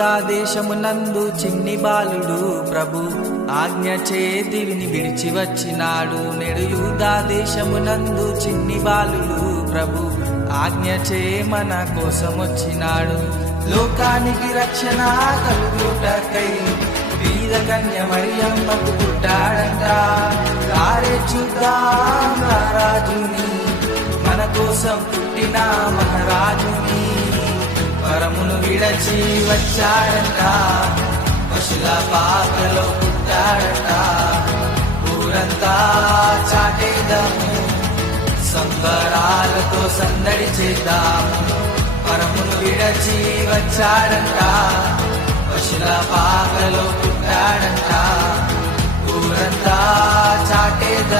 యూదా దేశమునందు చిన్ని బాలుడు ప్రభు ఆజ్ఞ చేతివిని విడిచి వచ్చినాడు. నేడు యూదా దేశమునందు చిన్ని బాలుడు ప్రభు ఆజ్ఞ చే మన కోసం వచ్చినాడు. లోకానికి రక్షణ కలుగుటకై వీర కన్య మరియమ్మకు పుట్టాడంట. రారే చూద్దాం రారాజుని, మన కోసం పుట్టిన మహారాజుని. పరమును విడచి వచ్చాడంట, పశుల పాకలో పుట్టాడంట. ఊరంతా చాటేదాము, సంబరాలతో సందడి చేద్దాము. పరమును విడచి వచ్చాడంట, పశుల పాకలో పుట్టాడంట. ఊరంతా చాటేదాము.